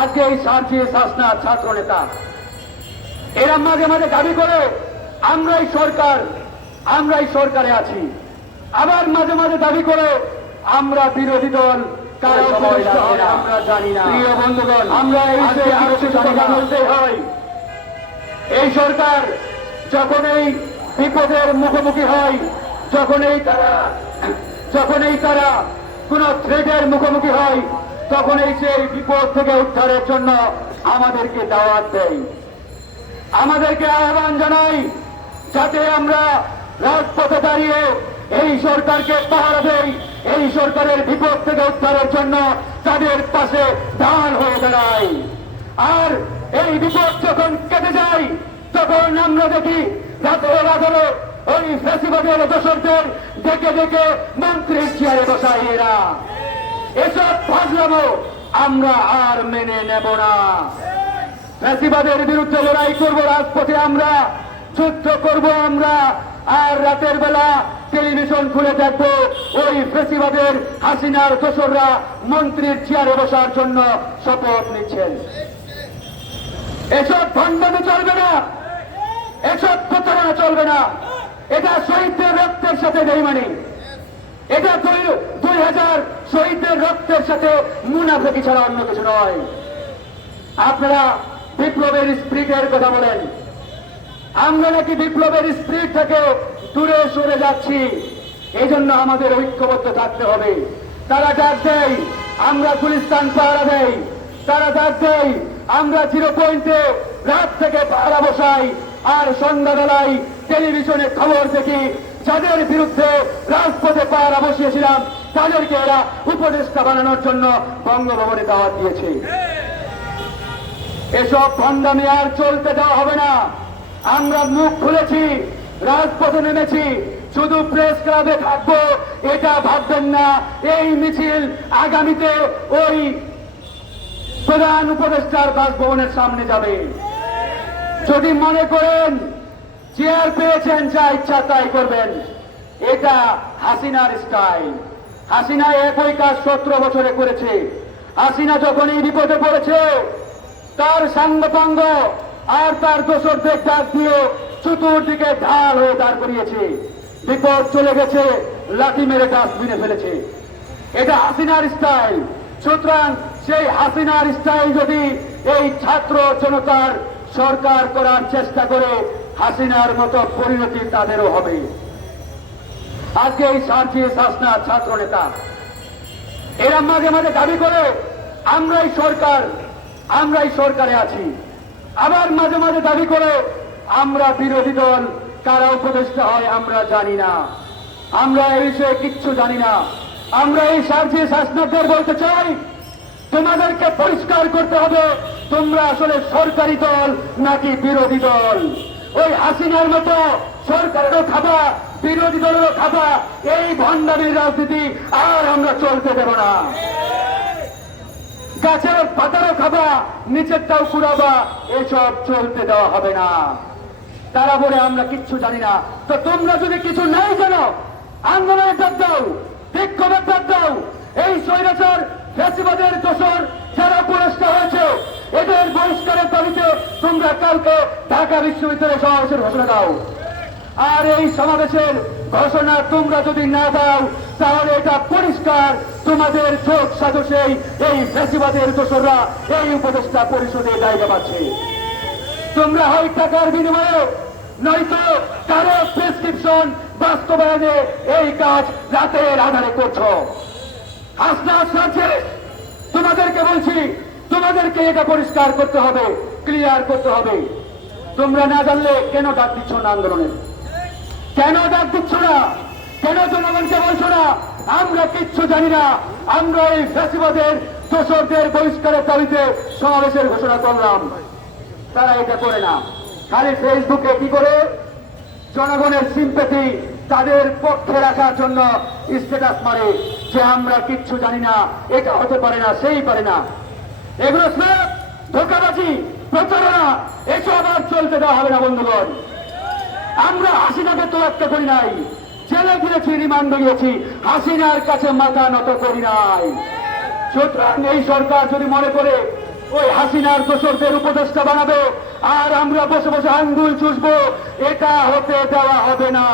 আজকে এই সার্জি শাসনা ছাত্র নেতা। এরা মাঝে মাঝে দাবি করে আমরাই সরকার আমরাই সরকারে আছি। আবার মাঝে মাঝে দাবি করে আমরা বিরোধী দল কারা আমরা জানি না। প্রিয় বন্ধুগণ আমরা এই হয়। এই সরকার যখন এই বিপদের মুখোমুখি হয় যখন এই তারা যখন এই তারা কোন থ্রেডের মুখোমুখি হয় তখন এই সেই বিপদ থেকে উদ্ধারের জন্য আমাদেরকে দাওয়াত দেয় আমাদেরকে আহ্বান জানাই, যাতে আমরা রাজপথে দাঁড়িয়ে এই সরকারকে পাহারা দেই, এই সরকারের বিপদ থেকে উদ্ধারের জন্য তাদের পাশে ঢাল হয়ে দাঁড়াই। আর এই বিপদ যখন কেটে যায়, তখন আমরা দেখি রাতের আধারে ওই ফেসিবাদের দোষরদের ডেকে ডেকে মন্ত্রীর চেয়ারে বসাই এরা। এসব ফাজলামো আমরা আর মেনে নেব না। ফ্যাসিবাদের বিরুদ্ধে লড়াই করব রাজপথে আমরা, যুদ্ধ করব আমরা, আর রাতের বেলা টেলিভিশন খুলে দেখব ওই ফেসিবাদের হাসিনার দোসররা মন্ত্রীর চেয়ারে বসার জন্য শপথ নিচ্ছেন। এসব ভণ্ডামি চলবে না। এসব প্রতারণা চলবে না। এটা শহীদদের রক্তের সাথে বেইমানি। এটা দুই হাজার শহীদদের রক্তের সাথে মুনাফেকি ছাড়া অন্য কিছু নয়। আপনারা বিপ্লবের স্প্রিটের কথা বলেন। আমরা নাকি বিপ্লবের স্প্রিট থেকে দূরে সরে যাচ্ছি। এই জন্য আমাদের ঐক্যবদ্ধ থাকতে হবে। তারা ডাক দেয়, আমরা গুলিস্তান পাহারা দেই। তারা ডাক দেয়, আমরা জিরো পয়েন্টে রাত থেকে পাহারা বসাই। আর সন্ধ্যাবেলায় টেলিভিশনে খবর দেখি, যাদের বিরুদ্ধে রাজপথে পাহারা বসিয়েছিলাম তাদেরকে এরা উপদেষ্টা বানানোর জন্য বঙ্গভবনে দাওয়াত দিয়েছে। এসব ভণ্ডামি আর চলতে দেওয়া হবে না। আমরা মুখ খুলেছি, রাজপথে নেমেছি, শুধু প্রেস ক্লাবে থাকব, এটা ভাববেন না। এই মিছিল আগামীতে ওই প্রধান উপদেষ্টার বাসভবনের সামনে যাবে। যদি মনে করেন, চেয়ার পেয়েছেন, যা ইচ্ছা তাই করবেন। এটা হাসিনার স্টাইল হাসিনা একই কাজ সতেরো বছরে করেছে। হাসিনা যখন এই বিপদে পড়েছে, তার সাঙ্গপাঙ্গ আর তার দোসরদের ডাক দিয়ে চতুর্দিকে ঢাল হয়ে দাঁড় করিয়েছে। বিপদ চলে গেছে, লাঠি মেরে ডাস্টবিনে ফেলেছে। এটা হাসিনার স্টাইল। সুতরাং সেই হাসিনার স্টাইল যদি এই ছাত্র জনতার সরকার করার চেষ্টা করে, হাসিনার মতো পরিণতি তাদেরও হবে। আজকে এই সার্জি শাসনা ছাত্র নেতা এরা মাঝে মাঝে দাবি করে, আমরাই সরকার, আমরাই সরকারে আছি। আবার মাঝে মাঝে দাবি করে, আমরা বিরোধী দল, কারা উপদেষ্টা হয় আমরা জানি না। আমরা এই বিষয়ে কিচ্ছু জানি না। আমরা এই সার্জি শাসনদের বলতে চাই, তোমাদেরকে পরিষ্কার করতে হবে, তোমরা আসলে সরকারি দল নাকি বিরোধী দল। ওই হাসিনার মতো সরকারেরও খাবা বিরোধী দলেরও খাবা এই ভণ্ডামির রাজনীতি আর আমরা চলতে দেব না। গাছের পাতারও খাবা নিচেরটাও কুড়াবা, এসব চলতে দেওয়া হবে না। তারা বলে, আমরা কিচ্ছু জানি না। তো তোমরা যদি কিছু নাই জানো, আন্দোলনের ডাক দাও, বিক্ষোভের ডাক দাও। এই স্বৈরাচার, ফ্যাসিবাদের দোষর যারা পুরস্কার হয়েছে, এদের বহিষ্কারের দাবিতে তোমরা কালকে ঢাকা বিশ্ববিদ্যালয় সমাবেশের ঘোষণা দাও। আর এই সমাবেশের ঘোষণা তোমরা যদি না দাও, তাহলে এটা পরিষ্কার। তোমাদের চোখ সাজসেই এই ফ্যাসিবাদের দোষররা এই উপদেষ্টা পরিষদে জায়গা পাচ্ছে তোমরা হয় টাকার বিনিময়ে, নয়তো কারও প্রেসক্রিপশন বাস্তবায়নে এই কাজ রাতের আধারে করছ। হাসনা সাথে তোমাদেরকে বলছি, তোমাদেরকে এটা পরিষ্কার করতে হবে, ক্লিয়ার করতে হবে। তোমরা না জানলে কেন ডাক দিচ্ছ না আন্দোলনের কেন ডাক দিচ্ছ না? কেন জনগণকে বলছো না? আমরা কিচ্ছু জানি না। আমরা এই ফ্যাসিবাদের, দোষরদের বহিষ্কারের দাবিতে সমাবেশের ঘোষণা করলাম। তারা এটা করে না। খালি ফেসবুকে কি করে? জনগণের সিম্পেথি তাদের পক্ষে রাখার জন্য স্ট্যাটাস মারে। যে আমরা কিচ্ছু জানি না, এটা হতে পারে না, সেই পারে না। এগুলো ধোকাবাজি প্রচারণা এসব আর চলতে দেওয়া হবে না, বন্ধুগণ। আমরা হাসিনাকে তোয়াক্কা করি নাই। জেলে ফিরেছি, রিমান্ড দিয়েছি হাসিনার কাছে মাথা নত করি নাই। সুতরাং এই সরকার যদি মনে করে ওই হাসিনার দোষরদের উপদেষ্টা বানাবে, আর আমরা বসে বসে আঙ্গুল চুষবো, এটা হতে দেওয়া হবে না।